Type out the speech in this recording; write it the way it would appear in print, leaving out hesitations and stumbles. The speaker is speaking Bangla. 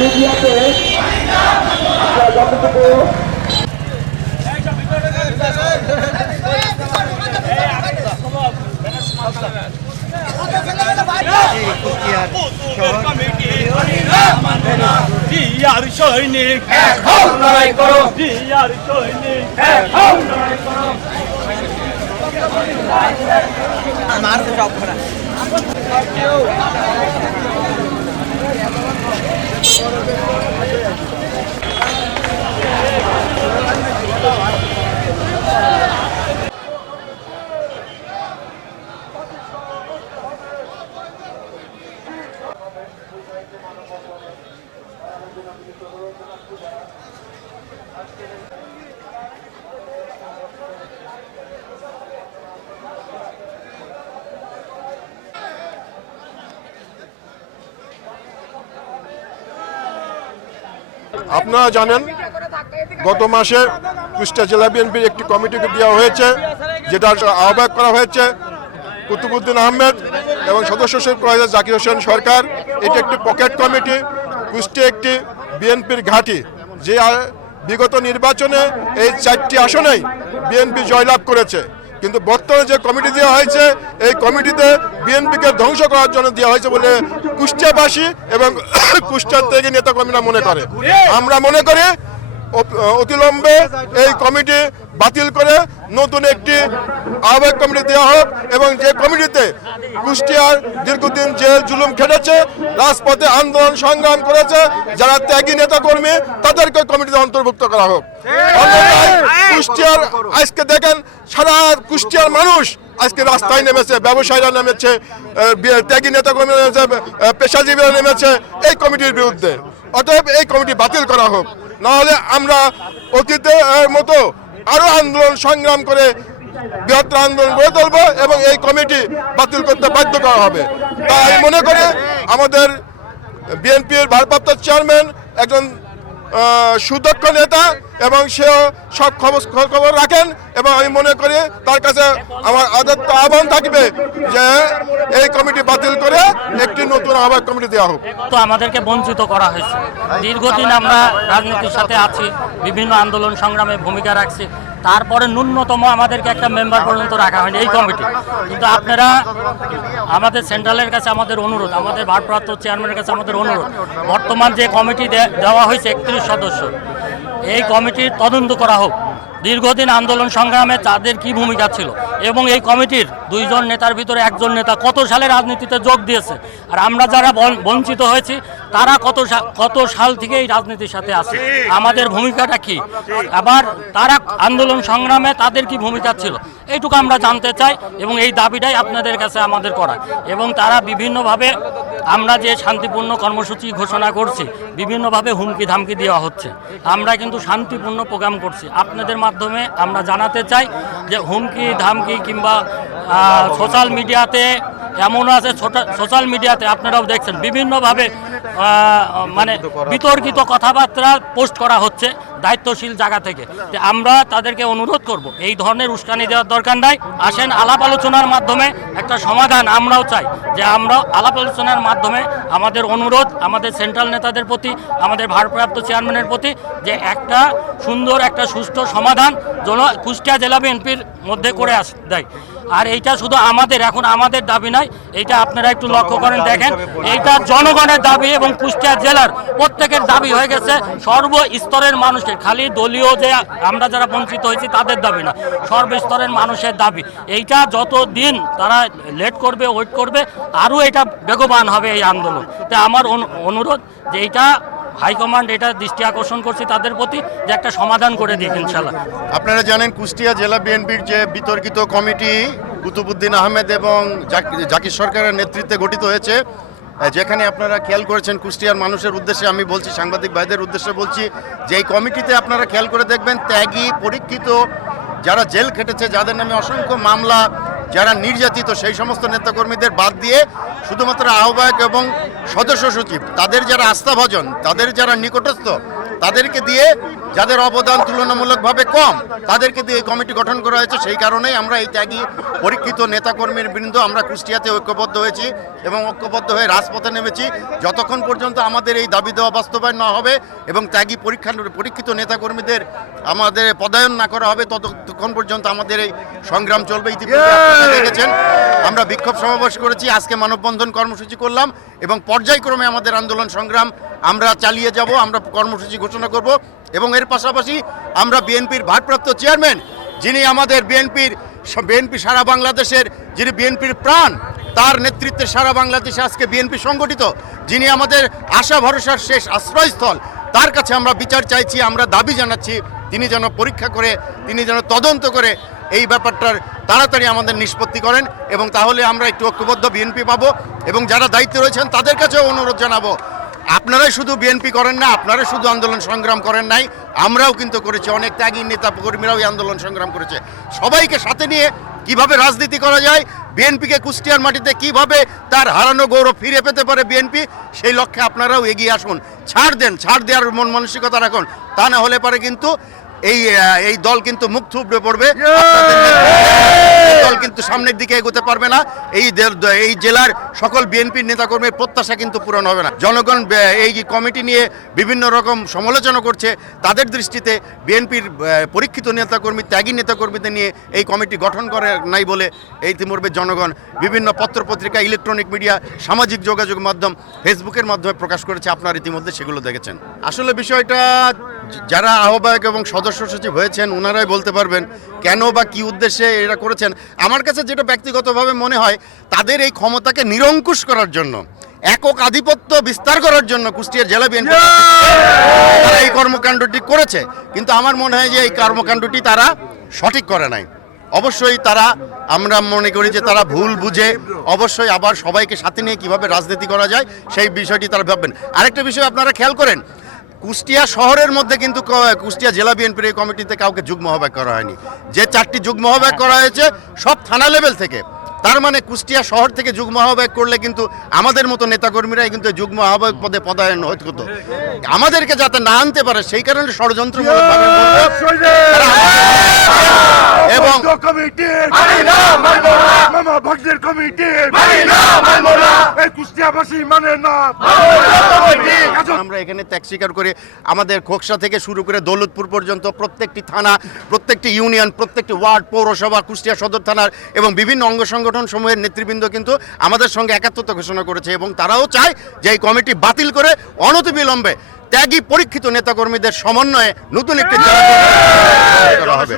মিডিয়াতে যতটুকু সৈনিক লড়াই করো, সৈনিক মারতে যাও খরা আপনারা জানেন গত মাসে কুষ্টিয়া জেলা বিএনপির একটি কমিটিকে দেওয়া হয়েছে, যেটার আহ্বায়ক করা হয়েছে কুতুবুদ্দিন আহমেদ এবং সদস্য সচিব করা হয়েছে জাকির হোসেন সরকার। এটি একটি পকেট কমিটি। কুষ্টিয়া একটি বিএনপির ঘাঁটি, যে বিগত নির্বাচনে এই 4টি আসনেই বিএনপি জয়লাভ করেছে। কিন্তু বর্তমানে যে কমিটি দেওয়া হয়েছে, এই কমিটিতে বিএনপিকে ধ্বংস করার জন্য দেওয়া হয়েছে বলে কুষ্টিয়াবাসী এবং কুষ্টিয়ার থেকে নেতাকর্মীরা মনে করে। আমরা মনে করি অতিলম্বে এই কমিটি বাতিল করে নতুন একটি আহ্বায়ক কমিটি দেওয়া হোক, এবং যে কমিটিতে কুষ্টিয়ার দীর্ঘদিন জেল জুলুম খেটেছে, রাজপথে আন্দোলন সংগ্রাম করেছে যারা ত্যাগী নেতাকর্মী, তাদেরকে কমিটিতে অন্তর্ভুক্ত করা হোক। কুষ্টিয়ার আজকে দেখেন সারা কুষ্টিয়ার মানুষ আজকে রাস্তায় নেমেছে, ব্যবসায়ীরা নেমেছে, ত্যাগী নেতাকর্মীরা নেমেছে, পেশাজীবীরা নেমেছে এই কমিটির বিরুদ্ধে। অতএব এই কমিটি বাতিল করা হোক, নাহলে আমরা অতীতের মতো আরো আন্দোলন সংগ্রাম করে বৃহত্তর আন্দোলন গড়ে তুলব এবং এই কমিটি বাতিল করতে বাধ্য করা হবে। তাই মনে করি আমাদের বিএনপির ভারপ্রাপ্ত চেয়ারম্যান একজন সুদক্ষ নেতা এবং সেও সব খবর রাখেন, এবং আমি মনে করি তার কাছে আমার আহ্বান থাকবে যে এই কমিটি বাতিল করে একটি নতুন আহ্বায়ক কমিটি দেওয়া হোক। তো আমাদেরকে বঞ্চিত করা হয়েছে। দীর্ঘদিন আমরা রাজনীতির সাথে আছি, বিভিন্ন আন্দোলন সংগ্রামে ভূমিকা রাখছি, তারপরে ন্যূনতম আমাদেরকে একটা মেম্বার পর্যন্ত রাখা হয়নি এই কমিটি। কিন্তু আপনারা আমাদের সেন্ট্রালের কাছে আমাদের অনুরোধ, আমাদের ভারপ্রাপ্ত চেয়ারম্যানের কাছে আমাদের অনুরোধ, বর্তমান যে কমিটি দেওয়া হয়েছে 31 সদস্য, এই কমিটির তদন্ত করা হোক। দীর্ঘদিন আন্দোলন সংগ্রামে তাদের কি ভূমিকা ছিল, এবং এই কমিটির 2 জন নেতার ভিতরে একজন নেতা কত সালে রাজনীতিতে যোগ দিয়েছে, আর আমরা যারা বঞ্চিত হয়েছি তারা কত সাল থেকে এই রাজনীতির সাথে আছে, আমাদের ভূমিকাটা কি, আবার তারা আন্দোলন সংগ্রামে তাদের কি ভূমিকা ছিল, এইটুকু আমরা জানতে চাই। এবং এই দাবিটাই আপনাদের কাছে আমাদের করা। এবং তারা বিভিন্নভাবে আমরা যে শান্তিপূর্ণ কর্মসূচি ঘোষণা করছি, বিভিন্নভাবে হুমকি ধামকি দেওয়া হচ্ছে। আমরা কিন্তু শান্তিপূর্ণ প্রোগ্রাম করছি। আপনাদের মাধ্যমে আমরা জানাতে চাই যে হুমকি ধামকি কিংবা সোশ্যাল মিডিয়াতে এমনও আছে, সোশ্যাল মিডিয়াতে আপনারাও দেখছেন বিভিন্নভাবে মানে বিতর্কিত কথাবার্তা পোস্ট করা হচ্ছে দায়িত্বশীল জায়গা থেকে। আমরা তাদেরকে অনুরোধ করব এই ধরনের উস্কানি দেওয়ার দরকার নাই। আসেন আলাপ আলোচনার মাধ্যমে একটা সমাধান আমরাও চাই, যে আমরা আলাপ আলোচনার মাধ্যমে আমাদের অনুরোধ আমাদের সেন্ট্রাল নেতাদের প্রতি, আমাদের ভারপ্রাপ্ত চেয়ারম্যানের প্রতি, যে একটা সুন্দর একটা সুষ্ঠু সমাধান যেন কুষ্টিয়া জেলা বিএনপির মধ্যে করে দেয়। আর এইটা শুধু এখন আমাদের দাবি নয়, এইটা আপনারা একটু লক্ষ্য করেন, দেখেন এইটা জনগণের দাবি এবং কুষ্টিয়া জেলার প্রত্যেকের দাবি হয়ে গেছে, সর্বস্তরের মানুষের, খালি দলীয় যে আমরা যারা বঞ্চিত হয়েছি তাদের দাবি না, সর্বস্তরের মানুষের দাবি। এইটা যত দিন তারা লেট করবে, ওয়েট করবে, আরও এটা বেগবান হবে এই আন্দোলন। তাই আমার অনুরোধ যে এইটা হাইকমান্ড এটা দৃষ্টি আকর্ষণ করছি তাদের প্রতি, যে একটা সমাধান করে দিক ইনশাল্লাহ। আপনারা জানেন কুষ্টিয়া জেলা বিএনপির যে বিতর্কিত কমিটি কুতুবুদ্দিন আহমেদ এবং জাকির সরকারের নেতৃত্বে গঠিত হয়েছে, যেখানে আপনারা খেয়াল করেছেন কুষ্টিয়ার মানুষের উদ্দেশ্যে আমি বলছি, সাংবাদিক ভাইদের উদ্দেশ্যে বলছি যে এই কমিটিতে আপনারা খেয়াল করে দেখবেন ত্যাগী পরীক্ষিত যারা জেল খেটেছে, যাদের নামে অসংখ্য মামলা, যারা নির্যাতিত, সেই সমস্ত নেতাকর্মীদের বাদ দিয়ে শুধুমাত্র আহ্বায়ক এবং সদস্য সচিব, তাদের যারা আস্থাভাজন, তাদের যারা নিকটস্থ, তাদেরকে দিয়ে, যাদের অবদান তুলনামূলকভাবে কম, তাদেরকে দিয়ে এই কমিটি গঠন করা হয়েছে। সেই কারণেই আমরা এই ত্যাগী পরীক্ষিত নেতাকর্মীর বৃন্দ আমরা কুষ্টিয়াতে ঐক্যবদ্ধ হয়েছি এবং ঐক্যবদ্ধ হয়ে রাজপথে নেমেছি। যতক্ষণ পর্যন্ত আমাদের এই দাবি দেওয়া বাস্তবায়ন না হবে এবং ত্যাগী পরীক্ষিত নেতাকর্মীদের আমাদের পদায়ন না করা হবে, ততক্ষণ পর্যন্ত আমাদের এই সংগ্রাম চলবে। ইতিপূর্বে আপনারা দেখেছেন আমরা বিক্ষোভ সমাবেশ করেছি, আজকে মানববন্ধন কর্মসূচি করলাম এবং পর্যায়ক্রমে আমাদের আন্দোলন সংগ্রাম আমরা চালিয়ে যাব, আমরা কর্মসূচি ঘোষণা করব। এবং এর পাশাপাশি আমরা বিএনপির ভারপ্রাপ্ত চেয়ারম্যান, যিনি আমাদের বিএনপি সারা বাংলাদেশের, যিনি বিএনপির প্রাণ, তার নেতৃত্বে সারা বাংলাদেশে আজকে বিএনপি সংগঠিত, যিনি আমাদের আশা ভরসার শেষ আশ্রয়স্থল, তার কাছে আমরা বিচার চাইছি, আমরা দাবি জানাচ্ছি তিনি যেন পরীক্ষা করে, তিনি যেন তদন্ত করে এই ব্যাপারটার তাড়াতাড়ি আমাদের নিষ্পত্তি করেন এবং তাহলে আমরা একটু ঐক্যবদ্ধ বিএনপি পাবো। এবং যারা দায়িত্বে রয়েছেন তাদের কাছেও অনুরোধ জানাবো, আপনারাই শুধু বিএনপি করেন না, আপনারা শুধু আন্দোলন সংগ্রাম করেন নাই, আমরাও কিন্তু করেছি, অনেক ত্যাগী নেতা কর্মীরাও এই আন্দোলন সংগ্রাম করেছে। সবাইকে সাথে নিয়ে কিভাবে রাজনীতি করা যায়, বিএনপিকে কুষ্টিয়ার মাটিতে কিভাবে তার হারানো গৌরব ফিরে পেতে পারে বিএনপি, সেই লক্ষ্যে আপনারাও এগিয়ে আসুন। ছাড় দেওয়ার মন মানসিকতা রাখুন, তা না হলে পারে কিন্তু এই দল কিন্তু মুখ থুবড়ে পড়বে, দল কিন্তু সামনের দিকে এগোতে পারবে না। এই জেলার সকল বিএনপির নেতাকর্মীর প্রত্যাশা কিন্তু পূরণ হবে না। জনগণ এই কমিটি নিয়ে বিভিন্ন রকম সমালোচনা করছে, তাদের দৃষ্টিতে বিএনপির পরীক্ষিত নেতাকর্মী, ত্যাগী নেতাকর্মীদের নিয়ে এই কমিটি গঠন করে নাই বলে ইতিপূর্বে জনগণ বিভিন্ন পত্রপত্রিকা, ইলেকট্রনিক মিডিয়া, সামাজিক যোগাযোগ মাধ্যম, ফেসবুকের মাধ্যমে প্রকাশ করেছে, আপনারা ইতিমধ্যে সেগুলো দেখেছেন। আসলে বিষয়টা যারা আহ্বায়ক এবং সদস্য সচিব হয়েছেন ওনারাই বলতে পারবেন কেন বা কি উদ্দেশ্যে এরা করেছেন। আমার কাছে যেটা ব্যক্তিগতভাবে মনে হয়, তাদের এই ক্ষমতাকে নিরঙ্কুশ করার জন্য, একক আধিপত্য বিস্তার করার জন্য কুষ্টিয়া জেলা বিএনপি তারা এই কর্মকাণ্ডটি করেছে। কিন্তু আমার মনে হয় যে এই কর্মকাণ্ডটি তারা সঠিক করে নাই। অবশ্যই তারা, আমরা মনে করি যে তারা ভুল বুঝে অবশ্যই আবার সবাইকে সাথে নিয়ে কিভাবে রাজনীতি করা যায় সেই বিষয়টি তারা ভাববেন। আরেকটা বিষয় আপনারা খেয়াল করেন, কুষ্টিয়া শহরের মধ্যে কিন্তু কুষ্টিয়া জেলা বিএনপির এই কমিটিতে কাউকে যুগ্ম আহ্বায়ক করা হয়নি। যে 4টি যুগ্ম আহ্বায়ক করা হয়েছে সব থানা লেভেল থেকে। তার মানে কুষ্টিয়া শহর থেকে যুগ্ম আহ্বায়ক করলে কিন্তু আমাদের মতো নেতাকর্মীরাই কিন্তু যুগ্ম আহ্বায়ক পদে পদায়ন হতো। আমাদেরকে যাতে না আনতে পারে সেই কারণে ষড়যন্ত্রমূলকভাবে এবং আমরা এখানে ত্যাগ স্বীকার করে আমাদের খোকসা থেকে শুরু করে দৌলতপুর পর্যন্ত প্রত্যেকটি থানা, প্রত্যেকটি ইউনিয়ন, প্রত্যেকটি ওয়ার্ড, পৌরসভা, কুষ্টিয়া সদর থানার এবং বিভিন্ন অঙ্গ সংগঠন সমূহের নেতৃবৃন্দ কিন্তু আমাদের সঙ্গে একাত্মতা ঘোষণা করেছে এবং তারাও চায় যে এই কমিটি বাতিল করে অনতিবিলম্বে ত্যাগী পরীক্ষিত নেতাকর্মীদের সমন্বয়ে নতুন একটি জেলা করা হবে।